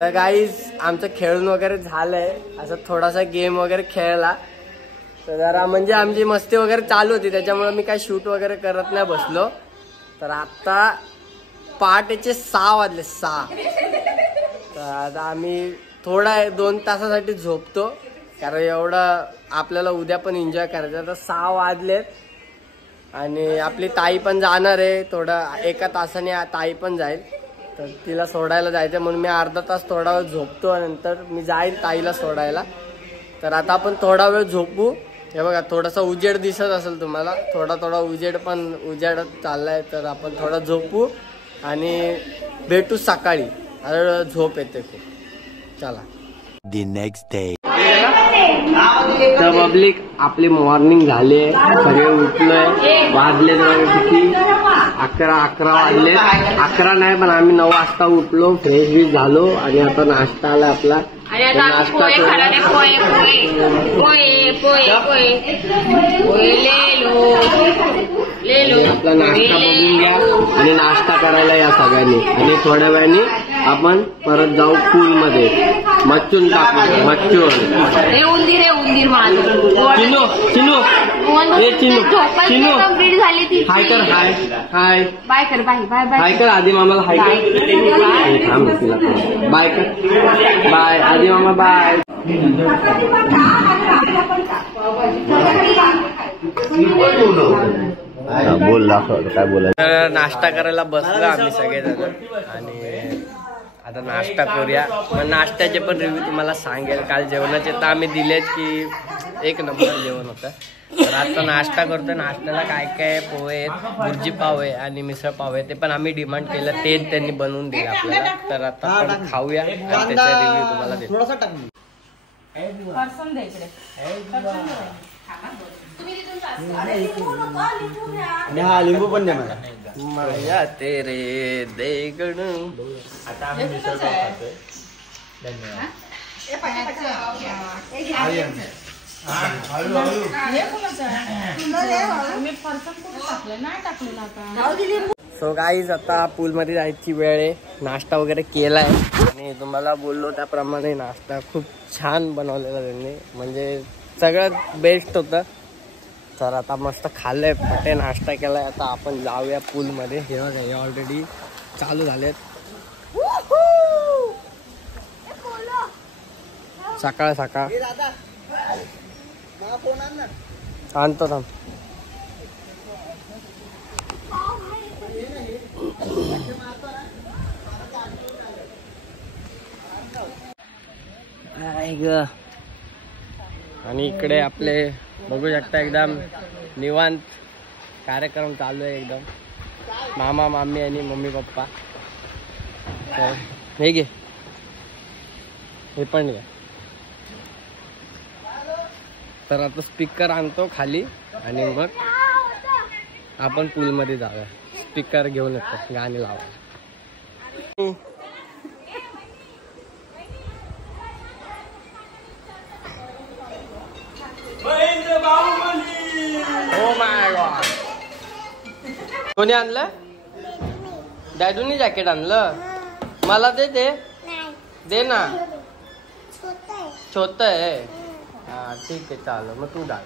तर गाईज आमचं खेळून वगैरे झालंय, असं थोडासा गेम वगैरे खेळला तर जरा म्हणजे आमची मस्ती वगैरे चालू होती, त्याच्यामुळे मी काय शूट वगैरे करत नाही बसलो. तर आता पहाटेचे 6 वाजले 6. तर आता आम्ही थोडा 2 तासासाठी झोपतो, कारण एवढं आपल्याला उद्या पण एन्जॉय करायचं. तर 6 वाजलेत आणि आपली ताई पण जाणार आहे, थोडं 1 तासाने ताई पण जाईल. तर तिला सोडायला जायचं म्हणून मी अर्धा तास थोडा वेळ झोपतो आणि नंतर मी जाईल ताईला सोडायला. तर आता आपण थोडा वेळ झोपू. हे बघा थोडासा उजेड दिसत असेल तुम्हाला, थोडा उजेड पण उजेड चाललाय. तर आपण थोडा झोपू आणि भेटू सकाळी. अरे झोप येते खूप. चला. The next day. तर पब्लिक आपली मॉर्निंग झाली आहे, सगळे उठलोय. वाजले किती 11 वाजले. 11 नाही पण आम्ही 9 वाजता उठलो, फ्रेश बी झालो आणि आता नाश्ता आला आपला. नाश्ता आपला नाश्ता बघून घ्या आणि नाश्ता करायला या सगळ्यांनी. आणि थोड्या वेळाने आपण परत जाऊ पूल मध्ये मच्छून टाकू. मच्छून चिनू चिनू हे चिनू चिनू हाय कर. हाय हाय बाय कर. बाय बाय बाय हाय कर आधी मामाला. हाय कर. थांब तिला बाय कर. बाय आधी मामा. बाय. बोल काय बोलायचं. नाश्ता करायला बसलो आम्ही सगळेजण आणि आता नाश्ता करूया. मग नाश्त्याचे पण रिव्ह्यू तुम्हाला सांगेल. काल जेवणाचे तर आम्ही दिलेच की 1 नंबर जेवण होतं. तर आता नाश्ता करतोय. नाश्त्याला काय काय पोहे आहेत, भुर्जी पाव आहे आणि मिसळ पाव आहे. ते पण आम्ही डिमांड केलं, तेच त्यांनी बनवून दिलं आपल्याला. तर आता आपण खाऊया आणि त्याचा रिव्ह्यू तुम्हाला देतो. हा लिंबू पण द्या मला. माया तेरे देगण. आता आम्ही मिसळ पाव खातोय. धन्यवाद. सो गाईज आता पूल मध्ये जायची वेळ आहे. नाश्ता वगैरे केलाय आणि तुम्हाला बोललो त्याप्रमाणे नाश्ता खूप छान बनवलेला त्यांनी, म्हणजे सगळं बेस्ट होतं. तर आता मस्त खाल्लंय, फटे नाश्ता केलाय. आता आपण जाऊया पूल मध्ये. हे बघा हे ऑलरेडी चालू झालेत. सकाळ सकाळ आणतो थांब. आणि इकडे आपले बघू शकता एकदम निवांत कार्यक्रम चालू आहे. एकदम मामा मामी आणि मम्मी पप्पा. हे घे, हे पण घ्या. तर आता स्पीकर आणतो खाली आणि मग आपण पूल मध्ये जाऊया. स्पीकर घेऊन येतो, गाणी लावा. Oh my God. कोणी आणलं? डॅडूनी जॅकेट आणलं. मला दे दे दे ना. छोट आहे. हा ठीक आहे चालेल, मग तू घाल.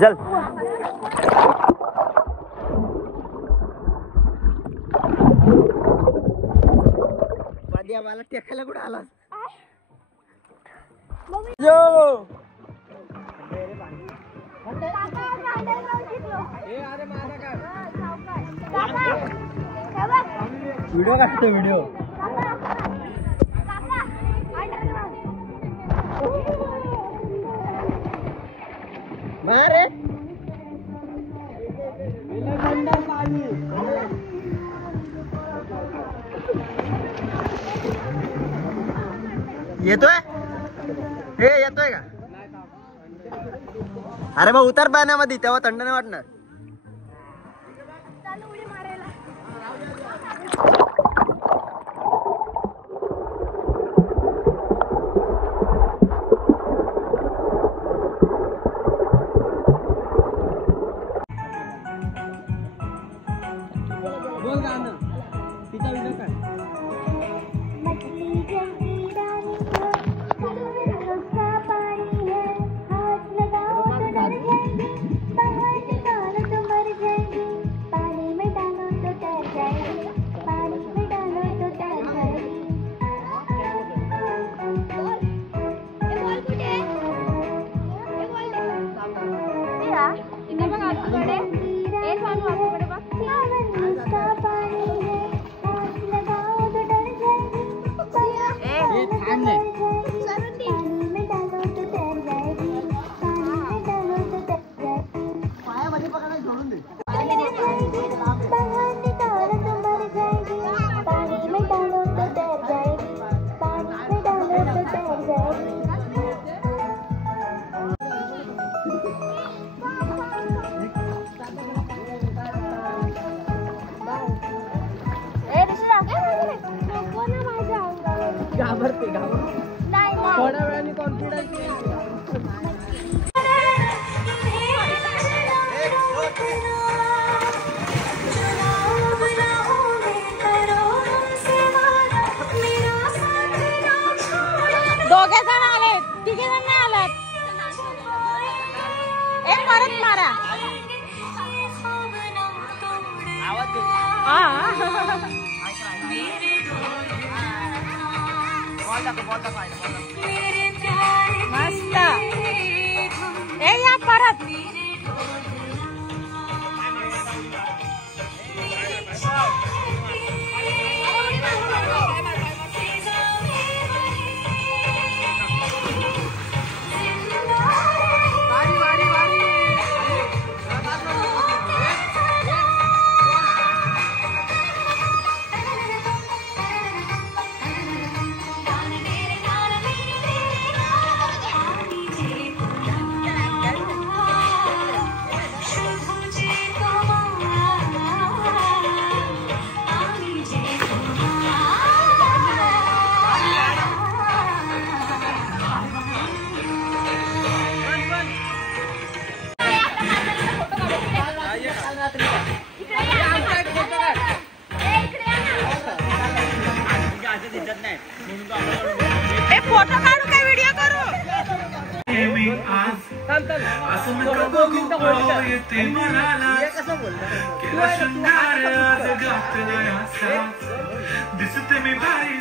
चल. मला टेकायला कुठं आला? व्हिडिओ काढतो व्हिडिओ. येतोय? हे येतोय का? अरे मग उतर पाण्यामध्ये, तेव्हा थंड नाही वाटणार. बोल गाणं तिचा व्हिडिओ काय घाबरते थोड्या वेळाने कॉन्फिडन्स दोघे जण आले तिघे जण नाही आलात एक परत मारा मस्त ए या परत फोटो काढू काय व्हिडिओ करू दिसते मी भारी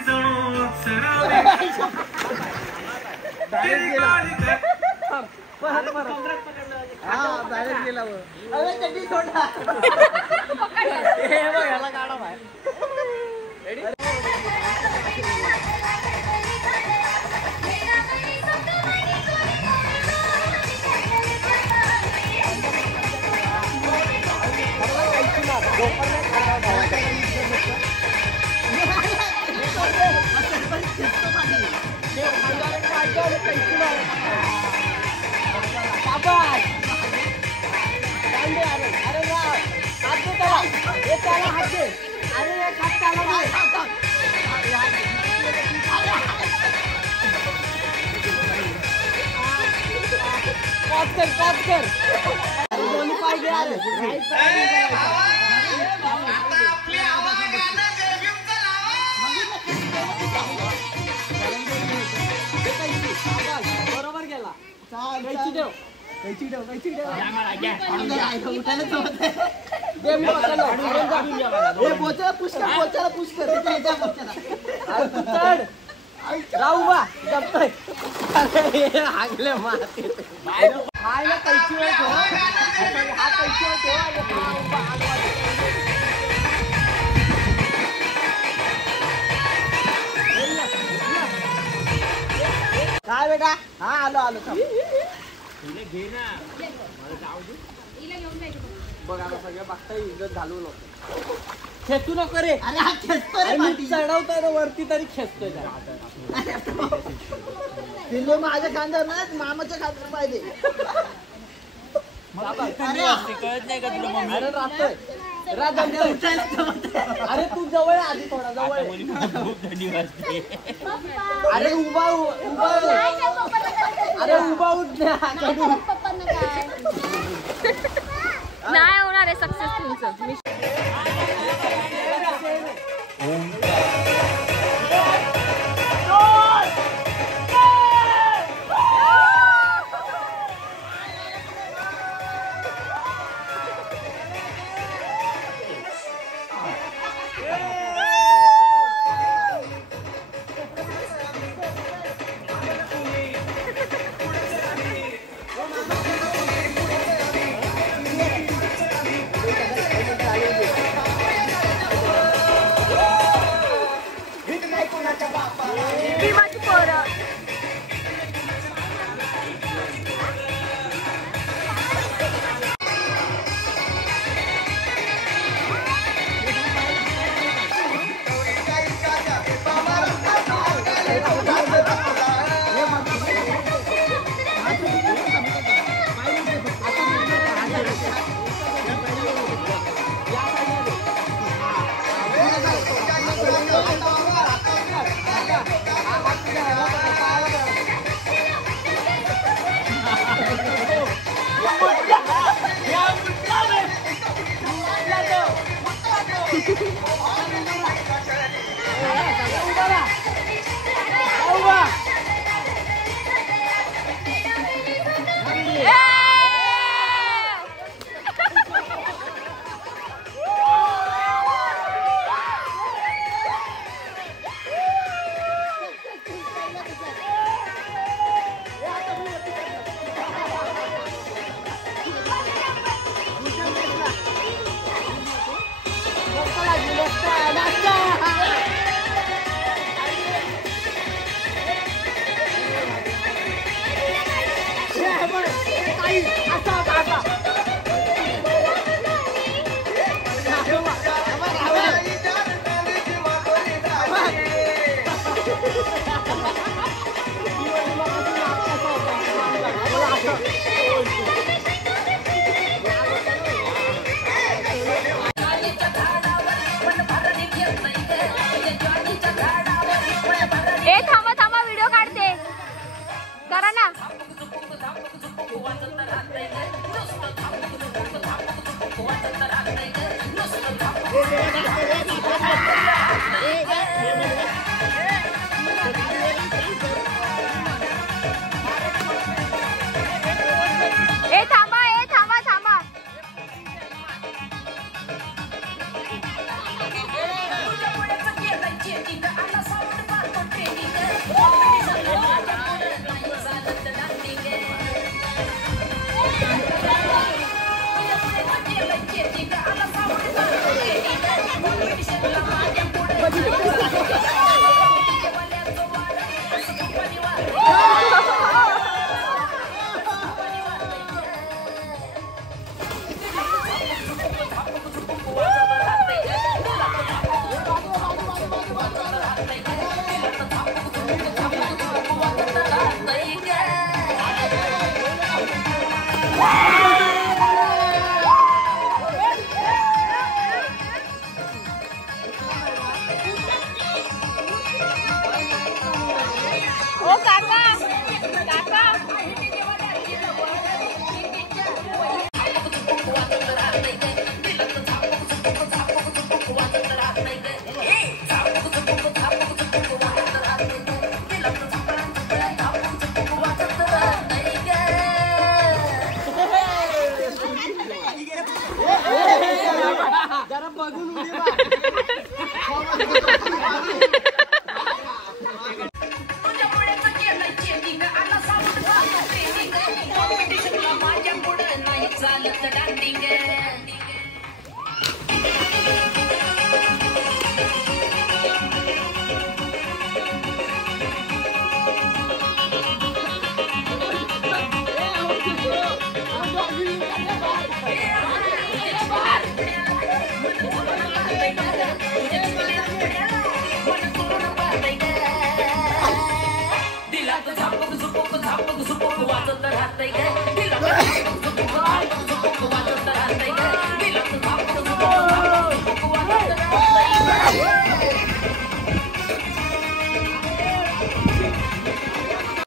बरोबर गेला राहू बा जपतोय हागले मारते खायला कैची वेळ ठेवा हा कैची वेळ ठेवा काय बेटा हा आलो आलो घे ना बघ आता सगळं बघता इज्जत घालू नको खेचू नको रे अरे हा खेचतोय मी चढवतोय ना वरती तरी खेचतोय दिल्ली माझ्या खांद्यावर नाही मामाच्या खांद्यावर पाहिजे कळत नाही का तुला मम्मी अरे राहतोय अरे तू जवळ आधी थोडा जवळ अरे उभा उभा अरे उभा उठ नाही होणार आहे सक्सेस तुमचं थांबा व्हिडिओ काढते करा ना. थांबा.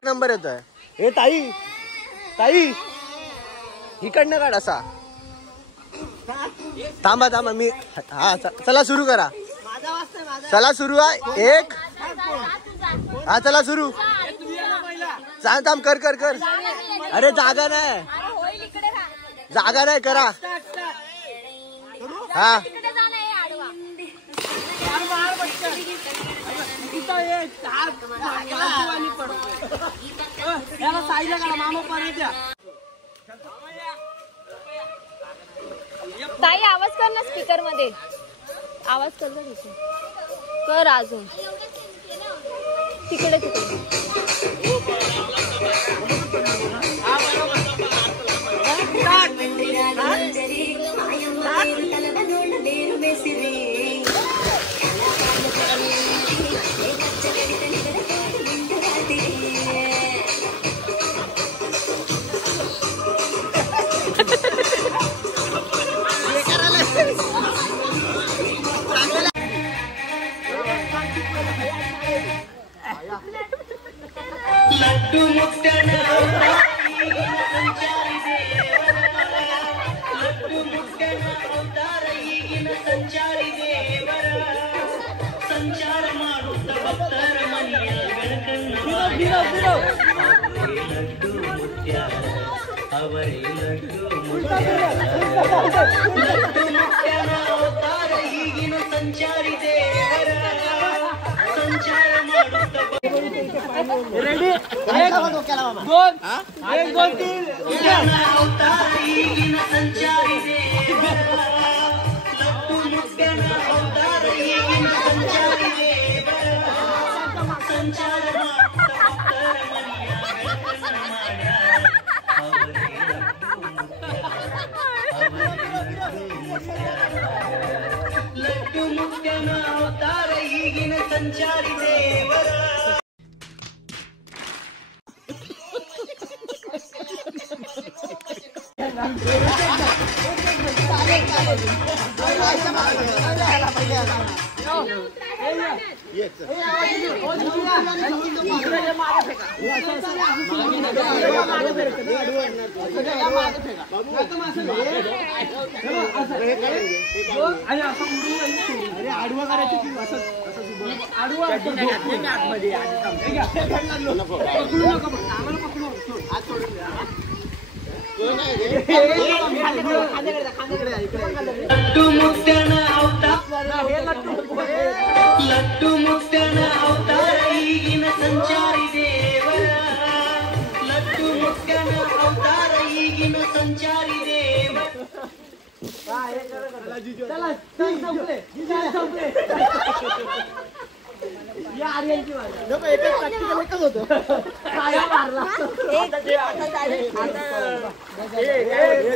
नंबर येतोय. हे ताई इकडनं काढ असा. थांबा मी हा चला सुरू करा. चला सुरू आहे. एक हा चला सुरू. थांब कर. अरे जागा नाही करा. हा ताई आवाज कर ना स्पीकर मध्ये. आवाज कर ना तिथे. कर अजून तिकडे. संचारी दे लट्टू मुक्त्यानं अवतार येईन संचारी देवरा, लट्टू मुक्त्यानं अवतार येईन संचारी देव.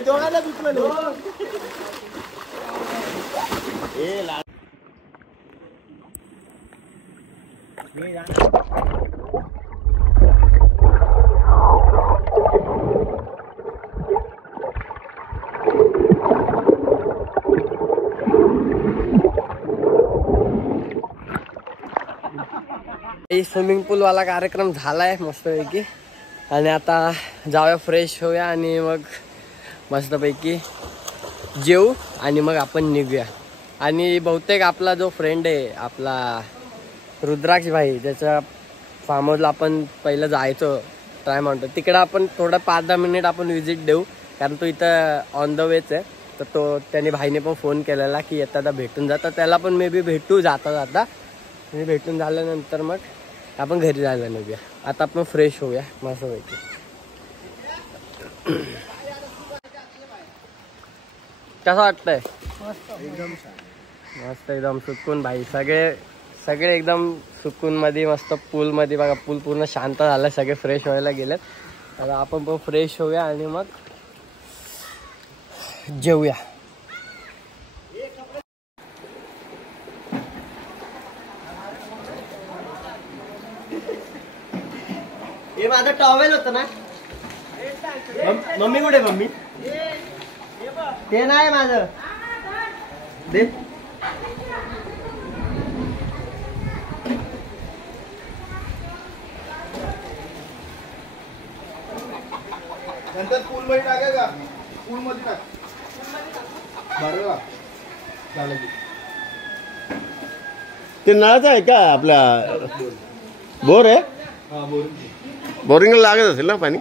दोघांना दुश्मन स्विमिंग पूल वाला कार्यक्रम झालाय मस्तपैकी आणि आता जाऊया फ्रेश होऊया आणि मग मस्तपैकी जेवू आणि मग आपण निघूया. आणि बहुतेक आपला जो फ्रेंड आहे आपला रुद्राक्ष भाई त्याच्या फार्म हाऊसला आपण पहिलं जायचो ट्राय म्हणतो तिकडं आपण थोडं 5-10 मिनिट आपण विजिट देऊ कारण तो इथं ऑन द वेच आहे. तर तो त्याने भाईने पण फोन केलेला की येता भेटून जाता त्याला पण मे बी भेटू जाता जाता भेटून झाल्यानंतर मग आपण घरी जायला निघूया. आता आपण फ्रेश होऊया मस्तपैकी. कसं वाटतंय? एकदम मस्त एकदम सुकून भाई सगळे एकदम सुकून मध्ये मस्त पूल मध्ये बघा पूल पूर्ण शांत झाला सगळे फ्रेश व्हायला गेलेत. आता आपण पण फ्रेश होऊया आणि मग जेवूया. हे माझं टॉवेल होतं ना मम्मी कुठे मम्मी ते नाही माझं दे नंतर पूल मध्ये टाका का पूल मध्ये टाक बरं झालं की ते नळाचं आहे का आपला बोर आहे हा बोरिंग बोरिंगला लागत असेल ना पाणी.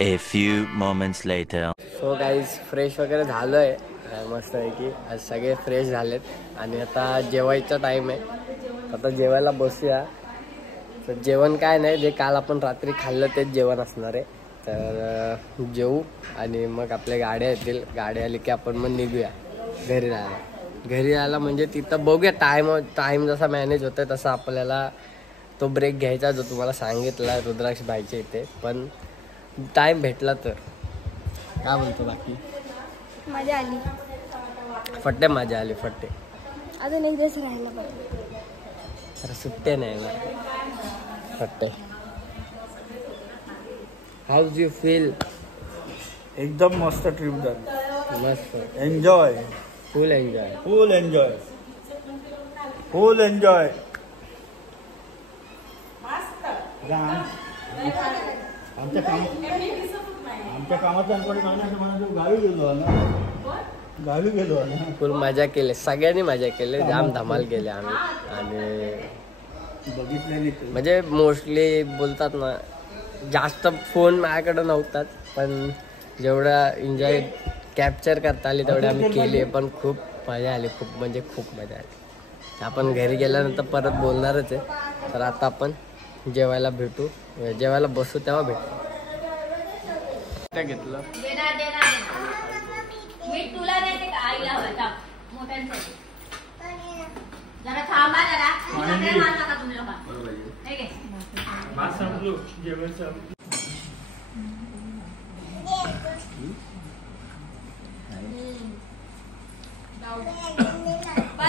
A few moments later. So guys fresh वगैरे झालोय मस्त आहे की आज सगळे फ्रेश झालेत आणि आता जेवायचा टाइम आहे. आता जेवायला बसूया. तर जेवण काय नाही जे काल आपण रात्री खाल्लं तेच जेवण असणार आहे. तर जेवू आणि मग आपल्या गाड्या येतील. गाड्या आली की आपण मग निघूया घरी जायला. घरी जायला म्हणजे तिथं बघूया टाइम जसा मॅनेज होतोय तसा आपल्याला तो ब्रेक घ्यायचा जो तुम्हाला सांगितला रुद्राक्ष भाईच्या इथे. पण टाइम भेटला तर काय म्हणतो बाकी मजा आली फट्टे मजा आली फट्टे. अजून एक दिवस राहायला पाहिजे. अरे सुट्टे नाही ना फट्टे. How do you feel? एकदम मस्त ट्रिप झाली. मस्त एन्जॉय फुल एन्जॉय फुल एन्जॉय फुल एन्जॉय. आमच्या कामात गावी गेलो ना, गावी गेलो ना. फुल मजा केली, सगळ्यांनी मजा केली, जाम धमाल केली आम्ही. आणि बघितलेली म्हणजे मोस्टली बोलतात ना, जास्त फोन माझ्याकडे नव्हताच, पण जेवढा एन्जॉय कॅप्चर करता आली तेवढे आम्ही केले. पण खूप मजा आली, खूप म्हणजे खूप मजा आली. आपण घरी गेल्यानंतर परत बोलणारच आहे. तर आता आपण जेवायला भेटू, जेवायला बसू तेव्हा भेटू. काय घेतलं मी तुला नाही ते आईला होता मोठ्यांसाठी जरा थांबा जरा मारला का तुम्ही लोक ठीक आहे. बस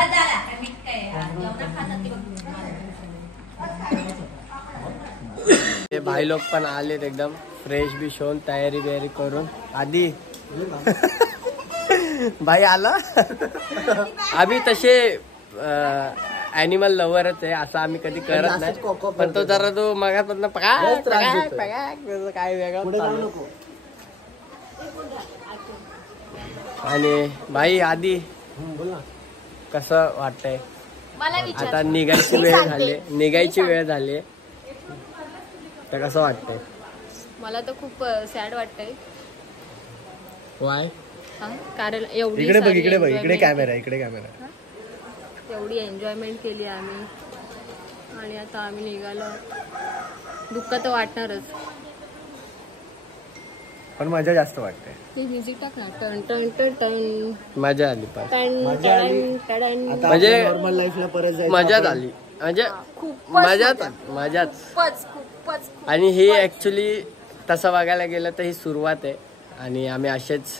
झाला मीठ काय जेवणात खातात की ते भाई लोक पण आलेत एकदम फ्रेश बी होऊन, तयारी बियारी करून. आधी भाई आला. आम्ही तसे ॲनिमल लव्हरच आहे, असं आम्ही कधी करत नाही. पण तो जरा तो मगापासून काय वेगळं. आणि भाई आधी कसं वाटतंय? मला विचार आता निघायची वेळ झाली तर कसं वाटतंय? मला तर खूप सॅड वाटतंय. वाय? कारण एवढी इकडे कॅमेरा एवढी एन्जॉयमेंट केली आम्ही आणि आता आम्ही निघालो. दुःख तर वाटणारच, पण मजा जास्त वाटते. ती म्युझिक टाक ना, टन टन टन टन. मजा आली पण म्हणजे नॉर्मल लाईफला परत जायचं, मजाच आली. म्हणजे मजाच. आणि ही ऍक्च्युली तसं बघायला गेलं तर ही सुरुवात आहे. आणि आम्ही असेच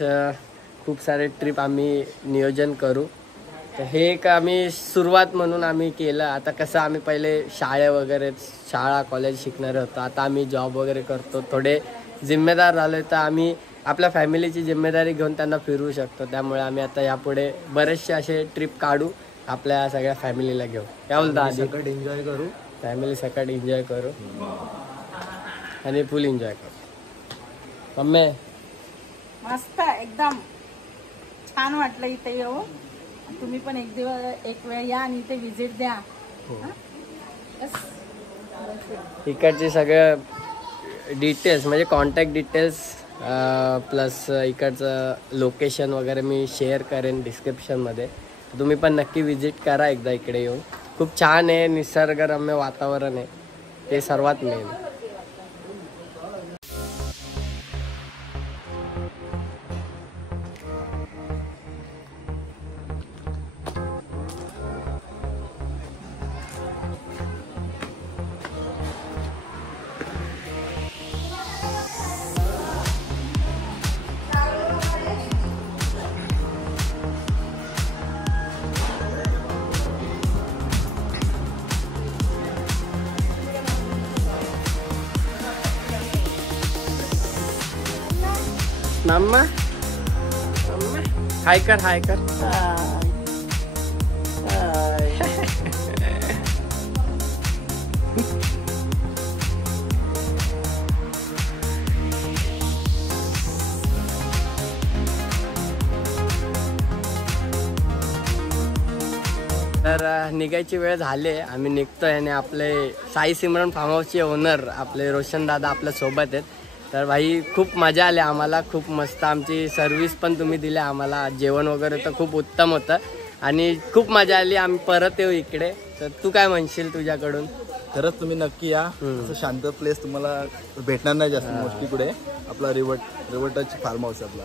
खूप सारे ट्रिप आम्ही नियोजन करू. तर हे एक आम्ही सुरुवात म्हणून आम्ही केलं. आता कसं आम्ही पहिले शाळा कॉलेज शिकणारे होतो, आता आम्ही जॉब वगैरे करतो, थोडे जिम्मेदार झालोय. तर आम्ही आपल्या फॅमिलीची जिम्मेदारी घेऊन त्यांना फिरवू शकतो. त्यामुळे आम्ही आता यापुढे बरेचसे असे ट्रिप काढू आपल्या सगळ्या फॅमिलीला घेऊन. काय बोलता? आधी एन्जॉय करू, फॅमिली सकट एन्जॉय करू आणि फुल एन्जॉय करू. मम्मी मस्त एकदम छान वाटलं इथे येऊ. तुम्ही पण एक वेळ या आणि इथे विजिट द्या. इकडचे सगळं डिटेल्स म्हणजे कॉन्टॅक्ट डिटेल्स प्लस इकडचं लोकेशन वगैरे मी शेअर करेन डिस्क्रिप्शनमध्ये. तुम्ही पण नक्की विजिट करा एकदा इकडे येऊन. खूप छान आहे, निसर्गरम्य वातावरण आहे, ते सर्वात मेन. मम्मा हाय कर. तर निघायची वेळ झाली, आम्ही निघतोय. आणि आपले साई सिमरन फार्म हाऊसचे ओनर आपले रोशन दादा आपल्या सोबत आहेत. तर भाई खूप मजा आली आम्हाला, खूप मस्त आमची सर्व्हिस पण तुम्ही दिली आम्हाला. जेवण वगैरे तर खूप उत्तम होतं आणि खूप मजा आली. आम्ही परत येऊ इकडे. तर तू काय म्हणशील तुझ्याकडून? खरंच तुम्ही नक्की या. असं शांत प्लेस तुम्हाला भेटणार नाही जास्त मोस्टली कुठे. आपला रिव्हर फार्म हाऊस आपला,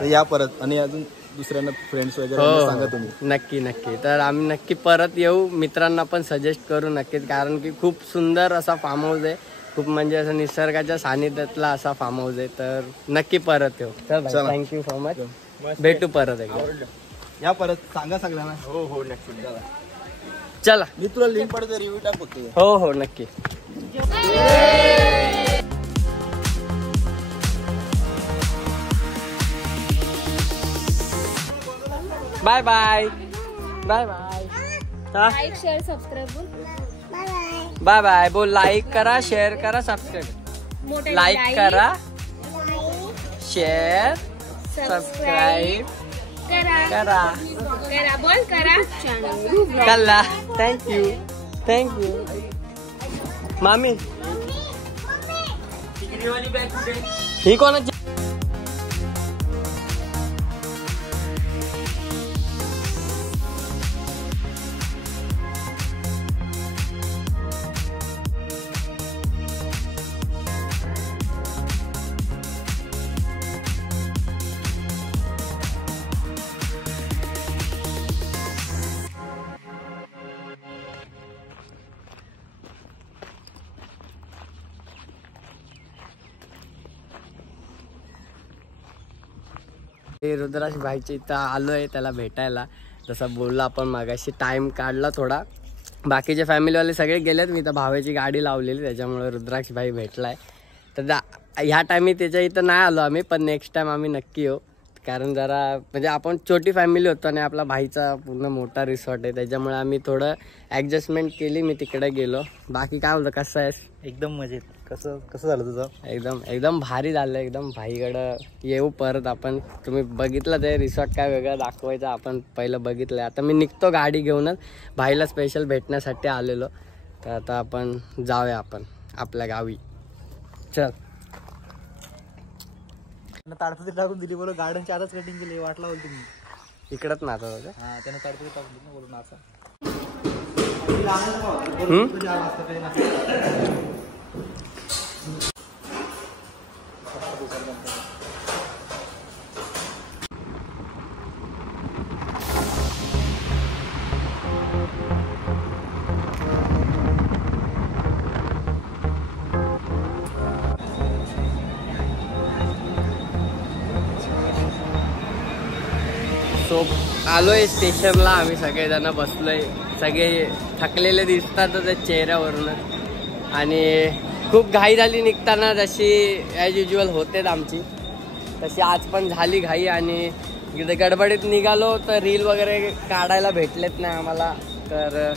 तर या परत. आणि अजून दुसऱ्यांना फ्रेंड्स वगैरे सांगा तुम्ही. नक्की. तर आम्ही नक्की परत येऊ, मित्रांना पण सजेस्ट करू नक्कीच, कारण की खूप सुंदर असा फार्म हाऊस आहे. खूप म्हणजे असं निसर्गाच्या सानिध्यातला असा फार्म हाऊस आहे. तर नक्की परत येऊ. चल थँक्यू सो मच. भेटू परत एकदा. या परत, सांगा सगळ्यांना. हो नक्की. चला मी तुला लिंक पाठवतो, रिव्ह्यू टाक फक्त. हो नक्की. Bye bye. Like share subscribe bye bye बोल. लाईक करा, शेअर करा, सबस्क्राईब. लाईक करा, शेअर, सबस्क्राईब करा. बोल करा. कल्ला. थँक्यू मामी. ही कोणाची? रुद्राक्ष भाईच्या इथं आलोय त्याला भेटायला. जसं बोललो आपण मागाशी, टाइम काढला थोडा. बाकीचे फॅमिलीवाले सगळे गेलेत, मी तर भावाची गाडी लावलेली त्याच्यामुळे रुद्राक्ष भाई भेटलाय. तर ह्या टाइमी त्याच्या इथं नाही आलो आम्ही, पण नेक्स्ट टाइम आम्ही नक्की येऊ. कारण जरा म्हणजे आपण छोटी फॅमिली होतो आणि आपला भाईचा पूर्ण मोठा रिसॉर्ट आहे, त्याच्यामुळे आम्ही थोडं ॲडजस्टमेंट केली. मी तिकडे गेलो. बाकी काय बोलतो, कसं आहेस? एकदम मजेत. कसं झालं तुझं? एकदम भारी झालं. एकदम भाईकडं येऊ परत आपण. तुम्ही बघितलं ते रिसॉर्ट काय वेगळं दाखवायचं आपण पहिलं बघितलं. आता मी निघतो गाडी घेऊनच, भाईला स्पेशल भेटण्यासाठी आलेलो. तर आता आपण जाऊया आपण आपल्या गावी. चल. ताडपत्री टाकून दिली, बोल गार्डनची आताच कटिंग केली, वाटला बोल तुम्ही इकडंच नाचा होतं. हा, त्यानं ताडपत्री टाकून दिली ना, बोलून नाचा. सो आलोय स्टेशनला. आम्ही सगळेजण बसलोय. सगळे थकलेले दिसतातच चेहऱ्यावरूनच. आणि खूप घाई झाली निघताना, जशी ॲज युज्युअल होतेच आमची, तशी आज पण झाली घाई. आणि गडबडीत निघालो तर रील वगैरे काढायला भेटलेत नाही आम्हाला. तर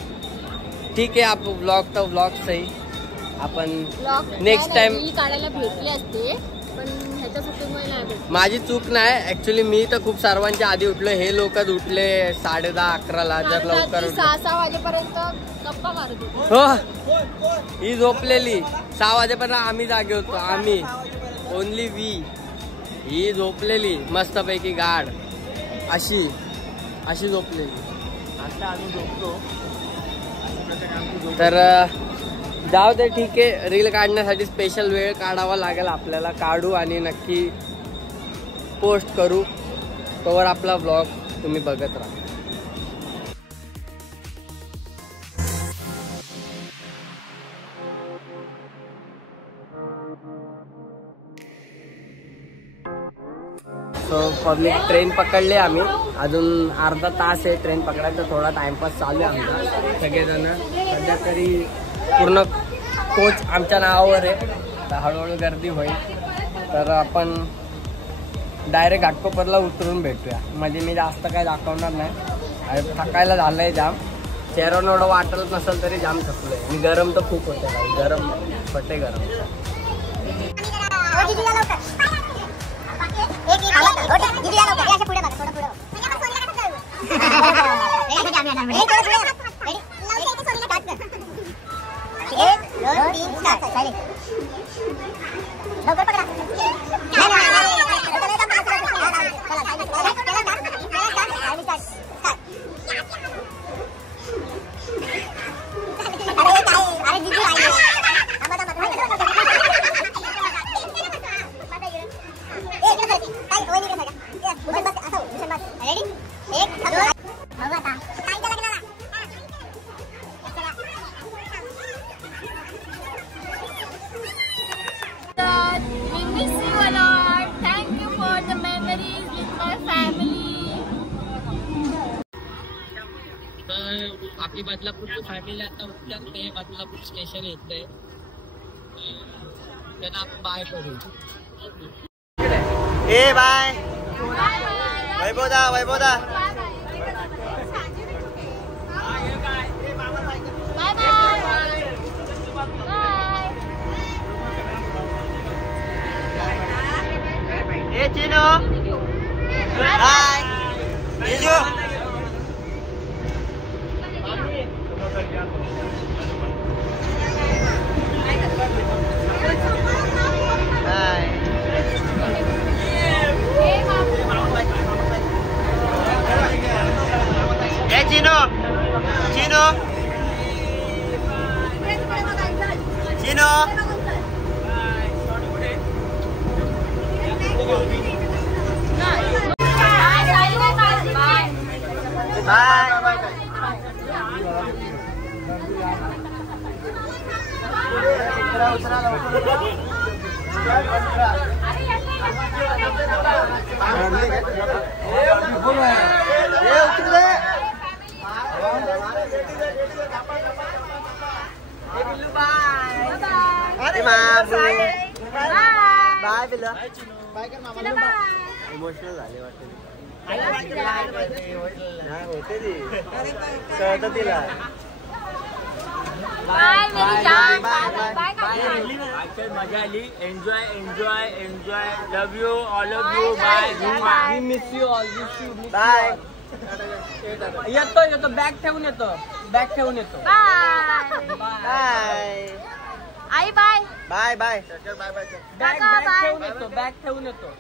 ठीक आहे, आप ब्लॉग तर ब्लॉग सही. आपण नेक्स्ट टाइम काढायला भेटले असते, पण ह्याच्या चुकीमुळे नाही भेटले. माझी चूक नाही ऍक्च्युली. मी तर खूप सर्वांच्या आधी उठलो. हे लोकच उठले 10:30-11ला. जर लवकर 6 वाजेपर्यंत गप्पा मारत होतो. हो, ही झोपलेली 6 वाजेपर्यंत. आम्ही जागे होतो. आम्ही ओनली वी. ही झोपलेली मस्तपैकी गाढ अशी झोपलेली. आता आम्ही झोपतो. तर जाऊ दे, ठीक आहे. रील काढण्यासाठी स्पेशल वेळ काढावा लागेल आपल्याला. काढू आणि नक्की पोस्ट करू. तोवर आपला ब्लॉग तुम्ही बघत राहा. सो पब्लिक ट्रेन पकडली आम्ही. अजून अर्धा तास आहे ट्रेन पकडायचा. थोडा टाइमपास चालू आहे आमचा. सगळेजण सध्या तरी पूर्ण कोच आमच्या नावावर आहे. तर हळूहळू गर्दी होईल. तर आपण डायरेक्ट घाटकोपरला उतरून भेटूया. म्हणजे मी जास्त काय दाखवणार नाही. थकायला झालं आहे जाम. चेहऱ्यावर एवढं वाटत नसेल तरी जाम थकलो आहे. आणि गरम तर खूप होतं काही. गरम फटे गरम. आपली बदलापूरची फॅमिली आता उठते. बदलापूर स्टेशन येतंय. त्यांना आपण बाय करू. ए बाय. वैभवदा बाय बाय. चिनो चिनो चिनो इमोशनल झाले वाटते कळत तिला मजा आली enjoy enjoy enjoy love you all of you bye miss you all wish you bye येतो येतो बॅग ठेवून येतो बाय आई बाय बाय बाय बॅग ठेवून येतो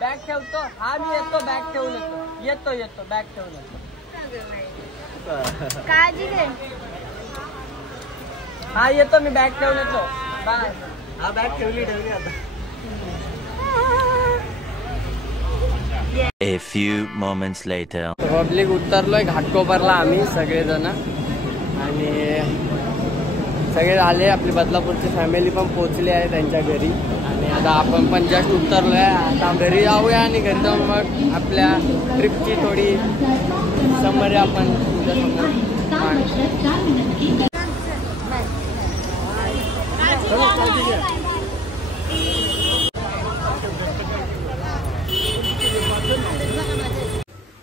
बॅग ठेवतो हा मी येतो बॅग ठेवून येतो बॅग ठेवून येतो काळजी घे हा येतो मी बॅग ठेवून येतो बाय हा बॅग ठेवली आता A few moments later. Public उतरलोय घाटकोपरला आम्ही सगळेजण आणि सगळे आले आपली बदलापूरची फॅमिली पण पोहोचली आहे त्यांच्या घरी आणि आता आपण पण जस्ट उतरलोय आता घरी जाऊया आणि घरी जाऊन मग आपल्या ट्रिपची थोडी समरी आपण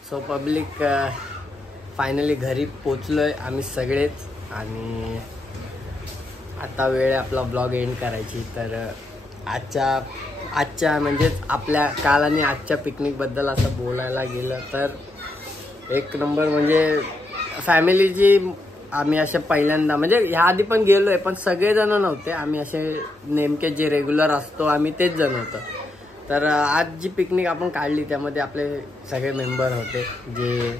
सो पब्लिक फायनली घरी पोचलोय आम्ही सगळेच आणि आता वेळ आपला ब्लॉग एंड करायची तर आजच्या म्हणजेच आपल्या काल आणि आजच्या पिकनिकबद्दल असं बोलायला गेलं तर एक नंबर म्हणजे फॅमिलीची आम्ही असे पहिल्यांदा म्हणजे ह्या आधी पण गेलो आहे पण सगळेजण नव्हते आम्ही असे नेमके जे रेग्युलर असतो आम्ही तेच जण होतो तर आज जी पिकनिक आपण काढली त्यामध्ये आपले सगळे मेंबर होते जे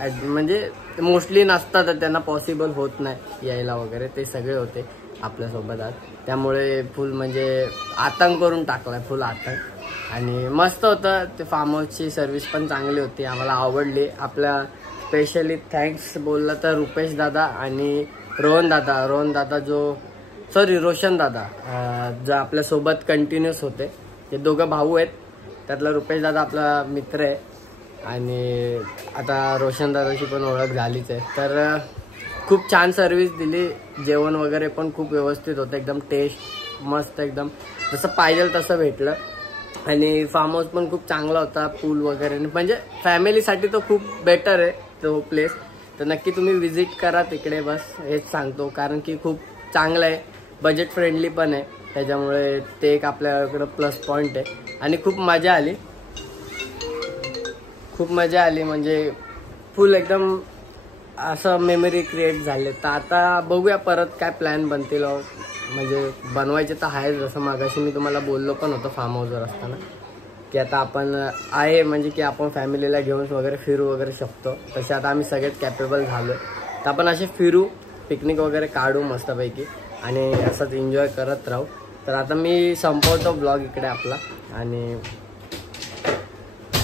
म्हणजे मोस्टली नसतात त्यांना पॉसिबल होत नाही यायला वगैरे ते सगळे होते आपल्यासोबत आज त्यामुळे फुल म्हणजे आतंक करून टाकलाय फुल आतंक आणि मस्त होतं ते फार्म हाऊसची सर्व्हिस पण चांगली होती आम्हाला आवडली आपल्या स्पेशली थँक्स बोलला तर रुपेश दादा आणि रोहन दादा रोशन दादा जो आपल्यासोबत कंटिन्यूस होते हे दोघं भाऊ आहेत त्यातला रुपेश दादा आपला मित्र आहे आणि आता रोशन दादाची पण ओळख झालीच आहे तर खूप छान सर्व्हिस दिली जेवण वगैरे पण खूप व्यवस्थित होतं एकदम टेस्ट मस्त एकदम जसं पाहिजे तसं भेटलं आणि फार्म हाऊस पण खूप चांगला होता पूल वगैरे म्हणजे फॅमिलीसाठी तो खूप बेटर आहे तो प्लेस तर नक्की तुम्ही विजिट करा तिकडे बस हेच सांगतो कारण की खूप चांगलं आहे बजेट फ्रेंडली पण आहे त्याच्यामुळे ते एक आपल्याकडं प्लस पॉईंट आहे आणि खूप मजा आली म्हणजे फुल एकदम असं मेमरी क्रिएट झाले तर आता बघूया परत काय प्लॅन बनतील म्हणजे बनवायचे तर आहे जसं मागाशी मी तुम्हाला बोललो पण होतं फार्म हाऊसवर असताना की आता आपण आहे म्हणजे की आपण फॅमिलीला घेऊन वगैरे फिरू वगैरे शकतो तसे आता आम्ही सगळेच कॅपेबल झालो तर आपण असे फिरू पिकनिक वगैरे काढू मस्तपैकी आणि असंच एन्जॉय करत राहू तर आता मी संपवतो ब्लॉग इकडे आपला आणि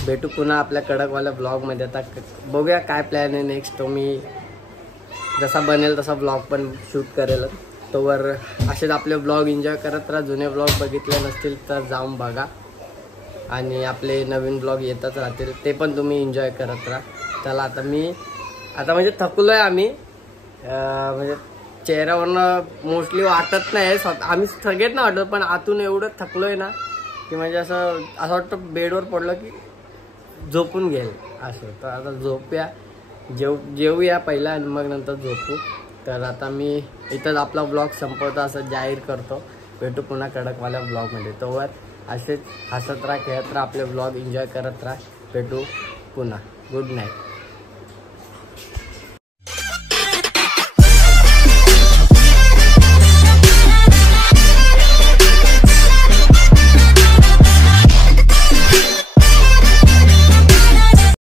भेटू पुन्हा आपल्या कडकवाल्या ब्लॉगमध्ये आता बघूया काय प्लॅन आहे नेक्स्ट तो मी जसा बनेल तसा ब्लॉग पण शूट करेल तोवर असेच आपले ब्लॉग एन्जॉय करत राहा जुने ब्लॉग बघितले नसतील तर जाऊन बघा आणि आपले नवीन ब्लॉग येतच राहतील ते पण तुम्ही एन्जॉय करत राहा त्याला आता म्हणजे थकलोय आम्ही म्हणजे चेहऱ्यावरनं मोस्टली वाटत नाही आम्ही सगळेच नाही वाटत पण आतून एवढं थकलोय ना की म्हणजे असं वाटतं बेडवर पडलं की झोपून घेईल असं तर आता झोपूया जेवूया पहिला आणि मग नंतर झोपू तर आता मी इथंच आपला ब्लॉग संपवतो असं जाहीर करतो भेटू पुन्हा कडकवाल्या ब्लॉगमध्ये तोवर असेच हसत राहा खेळत राहा आपले ब्लॉग एन्जॉय करत राहा भेटू पुन्हा गुड नाईट